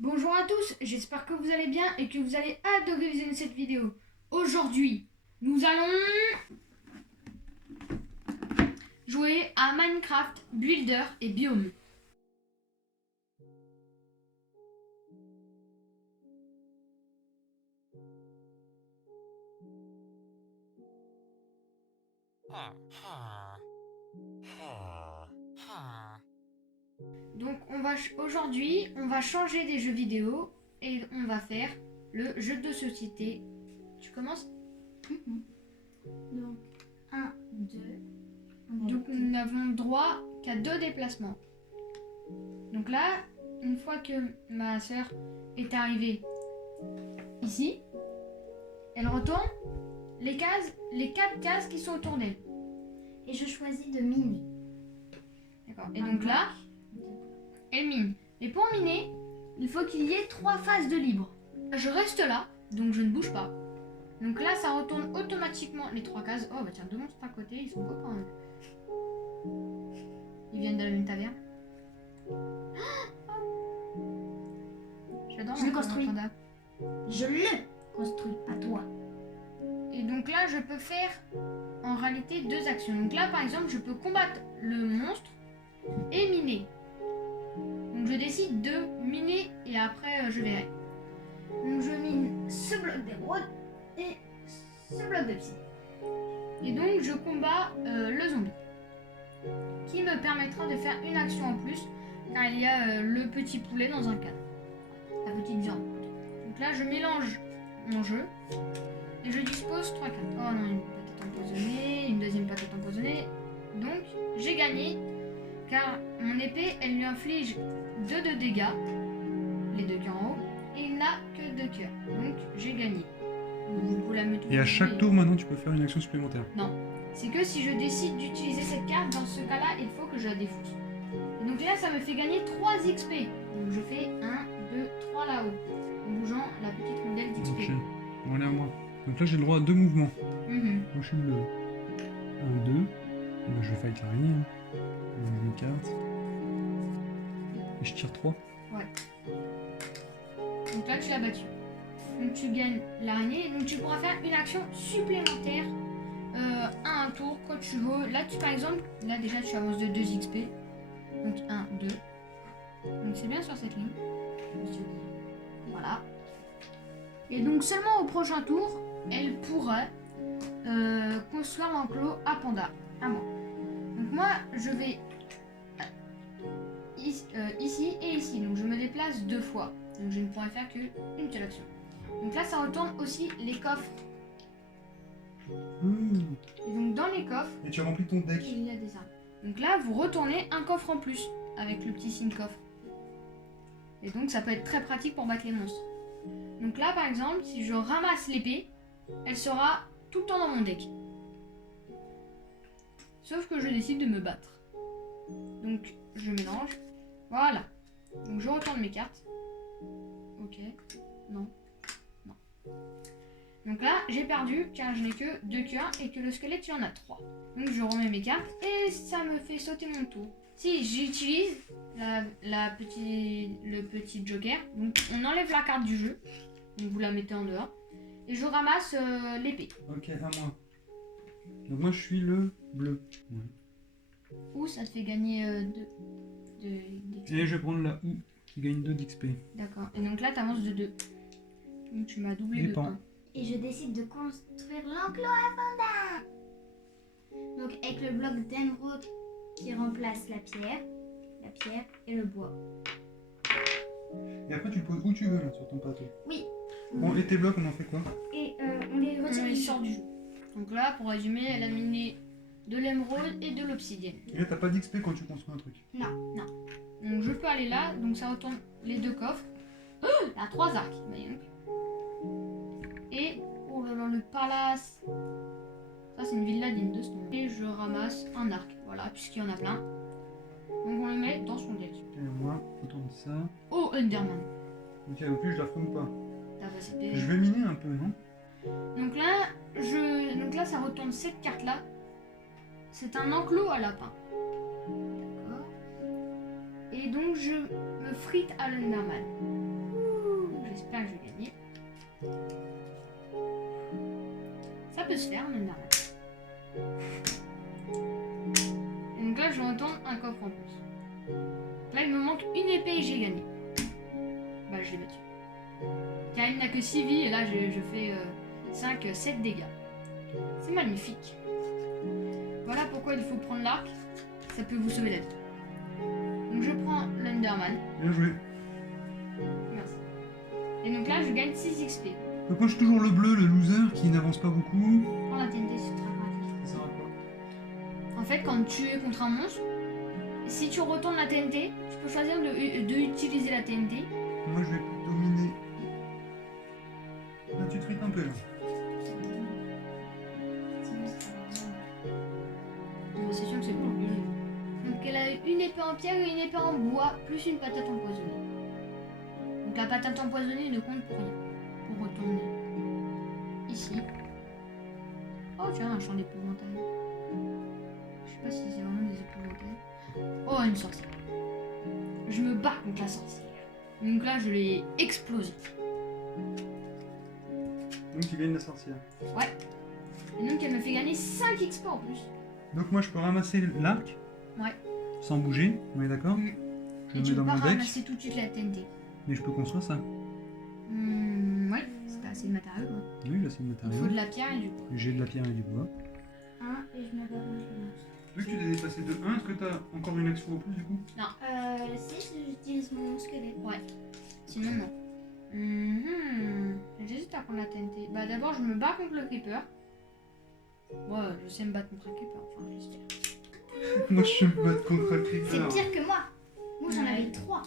Bonjour à tous, j'espère que vous allez bien et que vous allez adorer visionner cette vidéo. Aujourd'hui, nous allons jouer à Minecraft, Builder et Biome. Donc aujourd'hui, on va changer des jeux vidéo et on va faire le jeu de société. Tu commences? Donc, 1, 2. Donc nous n'avons droit qu'à 2 déplacements. Donc là, une fois que ma soeur est arrivée ici, elle retourne les 4 cases qui sont autour d'elle. Et je choisis de miner. D'accord. Et donc là, elle mine. Mais pour miner, il faut qu'il y ait 3 phases de libre. Je reste là, donc je ne bouge pas. Donc là, ça retourne automatiquement les 3 cases. Oh bah tiens, 2 monstres à côté, ils sont beaux quand même. Ils viennent de la même taverne. J'adore. Je le mon construis. panda. Je le construis, pas toi. Et donc là, je peux faire en réalité 2 actions. Donc là, par exemple, je peux combattre le monstre et miner. Donc je décide de miner et après je verrai. Donc je mine ce bloc d'émeraude et ce bloc d'obsidienne. Et donc je combats le zombie. Qui me permettra de faire une action en plus. Car il y a le petit poulet dans un cadre. La petite viande. Donc là je mélange mon jeu. Et je dispose 3 cartes. Oh non, une patate empoisonnée, une deuxième patate empoisonnée. Donc j'ai gagné. Car mon épée, elle lui inflige 2 de dégâts. Les 2 cœurs en haut. Et il n'a que 2 cœurs. Donc j'ai gagné. Vous pouvez la mettre où Et à vous chaque voulez. tour, maintenant, tu peux faire une action supplémentaire. Non. C'est que si je décide d'utiliser cette carte, dans ce cas-là, il faut que je la défausse. Et donc là, ça me fait gagner 3 XP. Donc je fais 1, 2, 3 là-haut. En bougeant la petite rondelle d'XP. Ok. Bon, allez à moi. Donc là, j'ai le droit à 2 mouvements. Mhm. Moi, je suis bleu. 1, 2. Bah, je vais fight l'araignée. Hein. Je mange une carte. Et je tire 3. Donc là, tu l'as battu. Donc tu gagnes l'araignée. Donc tu pourras faire une action supplémentaire à un tour quand tu veux. Là, par exemple, là déjà, tu avances de 2 XP. Donc 1, 2. Donc c'est bien sur cette ligne. Voilà. Et donc seulement au prochain tour, elle pourrait construire l'enclos à panda. À moi. Donc moi, je vais ici et ici. Donc je me déplace 2 fois. Donc je ne pourrais faire qu'une seule action. Donc là, ça retourne aussi les coffres. Et donc dans les coffres, Et tu as rempli ton deck. il y a des armes. Donc là, vous retournez un coffre en plus avec le petit signe coffre. Et donc ça peut être très pratique pour battre les monstres. Donc là, par exemple, si je ramasse l'épée, elle sera tout le temps dans mon deck. Sauf que je décide de me battre. Donc je mélange. Voilà. Donc je retourne mes cartes. Ok. Non. Non. Donc là, j'ai perdu car je n'ai que 2 cœurs et que le squelette il en a 3. Donc je remets mes cartes et ça me fait sauter mon tour. Si j'utilise le petit joker, donc on enlève la carte du jeu. Donc vous la mettez en dehors. Et je ramasse l'épée. Ok, à moi. Donc moi, je suis le bleu. Ouais. Ou ça te fait gagner 2 d'XP. Et je vais prendre la OU qui gagne 2 d'XP. D'accord. Et donc là, tu avances de 2. Donc tu m'as doublé Et de pan. 1. Et je décide de construire l'enclos à panda. Donc, avec le bloc d'émeraude qui remplace la pierre et le bois. Et après, tu le poses où tu veux, là, sur ton plateau. Oui. Bon, et tes blocs, on en fait quoi? Et on les retire Il du sort du jeu. Donc là, pour résumer, elle a miné de l'émeraude et de l'obsidienne. Et là, t'as pas d'XP quand tu construis un truc. Non. Donc je peux aller là, donc ça retourne les 2 coffres. Il y a 3 arcs, voyons. Et, oh là là, le palace. Ça, c'est une villa digne de ce nom. Et je ramasse un arc, voilà, puisqu'il y en a plein. Donc on le met dans son deck. Et moi, je retourne ça. Oh, Enderman. Ok, au plus, je l'affronte pas. T'as pas cité. Je vais miner un peu, non? Donc là, ça retourne cette carte-là. C'est un enclos à lapin. D'accord. Et donc, je me frite à l'Enderman. j'espère que je vais gagner. Ça peut se faire, même dans et donc là, je retourne un coffre en plus. Là, il me manque une épée et j'ai gagné. Bah, je l'ai battu. Car il n'a que 6 vies et là, je fais 7 dégâts. C'est magnifique. Voilà pourquoi il faut prendre l'arc. Ça peut vous sauver la vie. Donc, je prends l'Underman. Bien joué. Merci. Et donc là, je gagne 6 XP. Donc moi, je suis toujours le bleu, le loser, qui n'avance pas beaucoup. Prends la TNT, c'est très pratique. Ça sert à quoi? En fait, quand tu es contre un monstre, si tu retournes la TNT, tu peux choisir de utiliser la TNT. Moi, je vais dominer. Là, tu te frites un peu, là. Bon, c'est sûr que c'est pour lui. Donc elle a une épée en pierre et une épée en bois, plus une patate empoisonnée. Donc la patate empoisonnée ne compte pour rien. Pour retourner ici. Oh tiens, un champ d'épouvantail. Je sais pas si c'est vraiment des épouvantails. Oh, une sorcière. Je me bats contre la sorcière. Donc là, je l'ai explosé. Donc tu gagnes la sorcière. Ouais. Et donc elle me fait gagner 5 XP en plus. Donc moi, je peux ramasser l'arc. Ouais. Sans bouger, on est d'accord? Mm. Je Et le tu mets peux dans pas mon deck. ramasser tout de suite la TNT. Mais je peux construire ça. Ouais, c'est pas assez de matériaux. Quoi. Oui, là, c'est le Il faut matériau. de la pierre et du bois. J'ai de la pierre et du bois. Et je me bats contre le monstre. Vu que tu t'es dépassé de 1, est-ce que t'as encore une action au plus, du coup? Si j'utilise mon squelette. Sinon, non. J'hésite à prendre la TNT. Bah, d'abord, je me bats contre le creeper. Ouais, je sais me battre contre un creeper. Enfin, j'espère. Moi, je me bats contre un creeper. C'est pire que moi. Moi j'en Ouais. avais 3.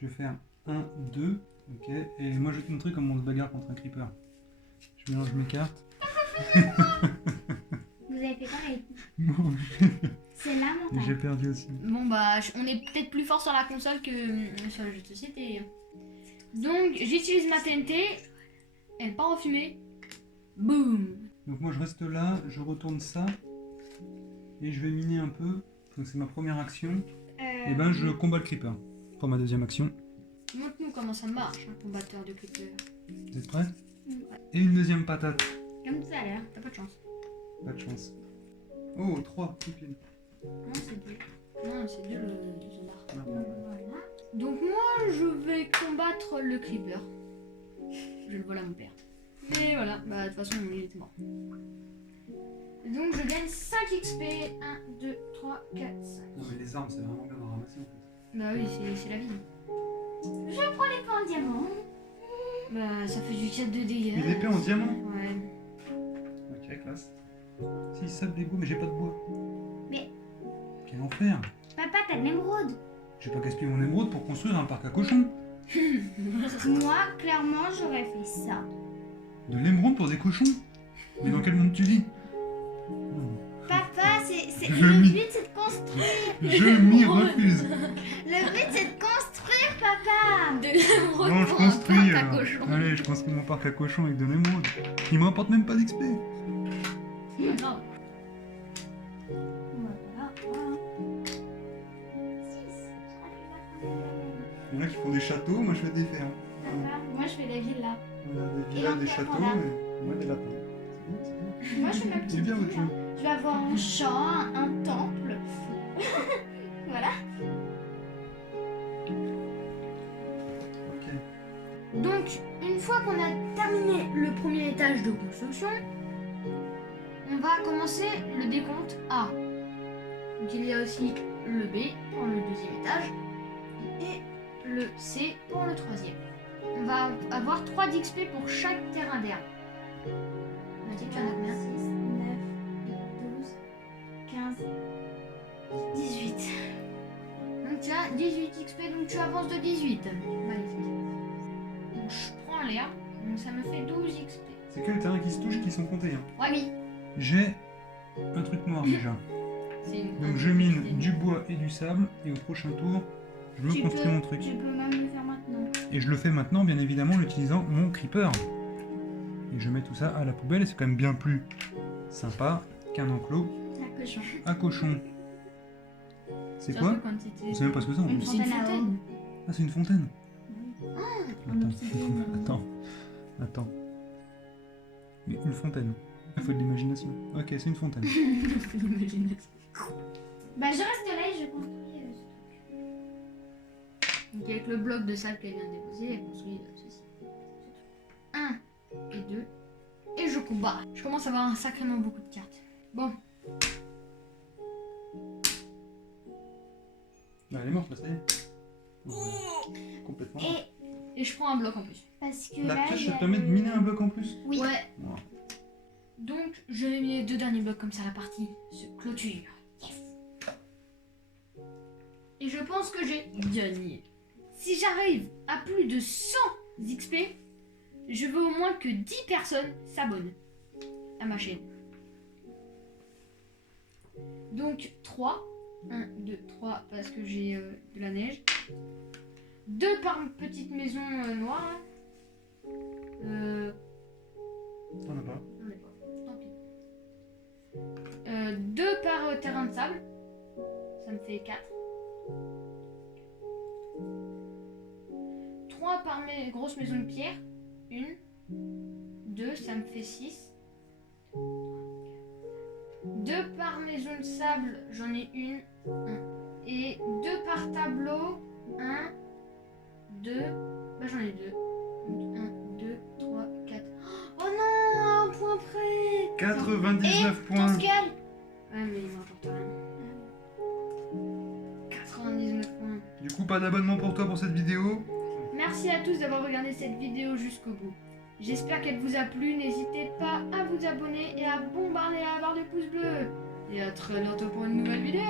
Je vais faire 1, 2, ok. Et moi, je vais te montrer comment on se bagarre contre un creeper. Je mélange mes cartes. Vous avez fait pareil. Bon, C'est lamentable. j'ai perdu aussi. Bon, bah, on est peut-être plus fort sur la console que sur le jeu de société. Donc, j'utilise ma TNT. Elle part en fumée. Boum. Donc moi, je reste là, je retourne ça. Et je vais miner un peu. Donc c'est ma première action. Et ben, je combats le creeper. Pour ma deuxième action. Montre-nous comment ça marche, un combatteur de creeper. Vous êtes prêts? Ouais. Et une deuxième patate. Comme tout à l'heure. T'as pas de chance. Pas de chance. Oh, 3, tout pile. Non, c'est deux. Non, c'est deux le zonard. Ah. Voilà. Donc moi, je vais combattre le creeper. Je le vole à mon père. Et voilà, bah de toute façon, il était mort. Donc je gagne 5 XP. 1, 2, 3, 4, 5. Non mais les armes, c'est vraiment bien à ramasser en fait. Bah oui, c'est la vie. Je prends l'épée en diamant. Bah ça fait du 4 de dégâts. Une épée en diamant? Ouais. Ok, classe. Si, sable d'égout, mais j'ai pas de bois. Mais- Quel enfer! Papa, t'as de l'émeraude. Je vais pas gaspiller mon émeraude pour construire un parc à cochons. Moi, clairement, j'aurais fait ça. De l'émeraude pour des cochons? Mais dans quel monde tu vis? Papa, Je le m'y- but c'est de construire. Je m'y refuse! Le but c'est de construire, papa. De l'émeraude Non, je pour un construis. parc à alors. cochons. Allez, je construis mon parc à cochons avec de l'émeraude. Il me rapporte même pas d'XP. Pas grave. Voilà. 6. Il y en a qui font des châteaux, moi je fais des fermes. Papa, moi je fais la villa. On a des Et villas, en des fait, châteaux, voilà. mais moi des lapins. C'est bien, c'est bien. Moi je fais ma C'est petite bien votre villa. jeu. Je vais avoir un champ, un temple. Voilà. Ok. Donc, une fois qu'on a terminé le premier étage de construction, on va commencer le décompte A. Donc il y a aussi le B pour le deuxième étage et le C pour le troisième. On va avoir 3 d'XP pour chaque terrain d'herbe. Mathilde, tu en as combien? 6, 9, 12, 15, 18. Donc tu as 18 XP, donc tu avances de 18. Magnifique. Donc je prends l'herbe, donc ça me fait 12 XP. C'est que les terrains qui se touchent qui sont comptés. Hein. Ouais, oui. J'ai un truc noir déjà. C'est une- Donc je mine du bois et du sable et au prochain tour, je me construis mon truc. Tu peux même le faire maintenant. Et je le fais maintenant bien évidemment en utilisant mon creeper. Et je mets tout ça à la poubelle et c'est quand même bien plus sympa qu'un enclos La cochon. à cochon. C'est Surtout quoi? quand t'étais- Je sais même pas ce que c'est en Une plus. C'est une fontaine à eau. fontaine. Ah c'est une fontaine. En obsidienne. Attends. Une fontaine. Il faut de l'imagination. Ok, c'est une fontaine. Bah, je reste là et je construis ce truc. Donc avec le bloc de sable qu'elle vient de déposer, elle construit ceci. 1 et 2. Et je combats. Je commence à avoir sacrément beaucoup de cartes. Bon. Ah, elle est morte là, ça y est. Complètement. Et je prends un bloc en plus. Parce que La là, pioche, il y ça a te permet de le- miner un bloc en plus. Oui. Ouais. Wow. Donc je vais miner les 2 derniers blocs comme ça la partie se clôture. Yes. Et je pense que j'ai gagné. Si j'arrive à plus de 100 XP, je veux au moins que 10 personnes s'abonnent à ma chaîne. Donc 3. 1, 2, 3 parce que j'ai de la neige. 2 par petite maison noire. T'en as pas. J'en ai pas. Tant pis. 2 par terrain de sable. Ça me fait 4. 3 par mes grosses maisons de pierre. 1. 2, ça me fait 6. 2 par maison de sable, j'en ai une. Et 2 par tableau. 1, 2. Bah j'en ai 2. 1, 2, 3, 4. Oh non, un point près. 99 Ton points. scale. Ouais mais il m'importe rien. 99 points. Du coup, pas d'abonnement pour toi pour cette vidéo. Merci à tous d'avoir regardé cette vidéo jusqu'au bout. J'espère qu'elle vous a plu. N'hésitez pas à vous abonner et à bombarder la barre de pouces bleus. Et à très bientôt pour une nouvelle vidéo.